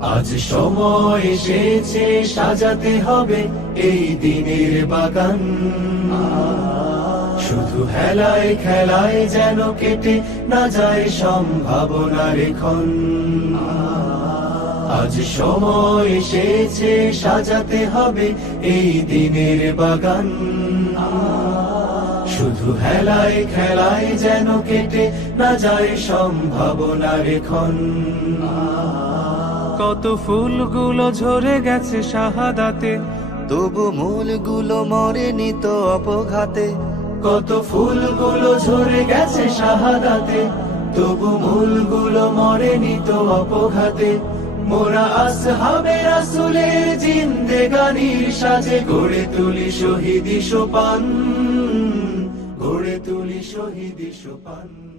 আজ সময় এসেছে সাজাতে হবে এই দিনের বাগান। শুধু হেলায় খেলায় যেন কেটে না যায় সম্ভাবনার ক্ষণ। আজ সময় এসেছে সাজাতে হবে এই দিনের বাগান। শুধু হেলায় খেলায় যেন কেটে না যায় সম্ভাবনার ক্ষণ। কত ফুলগুলো ঝরে গেছে শাহাদাতে, তবু মূলগুলো মরেনি তো অপঘাতে। কত ফুলগুলো ঝরে গেছে শাহাদাতে, তবু মূলগুলো মরেনি তো অপঘাতে। মোরা আসহাবে রাসূলের জিন্দেগানির সাজে গড়ে তুলি শহীদি সোপান, গড়ে তুলি শহীদি সোপান।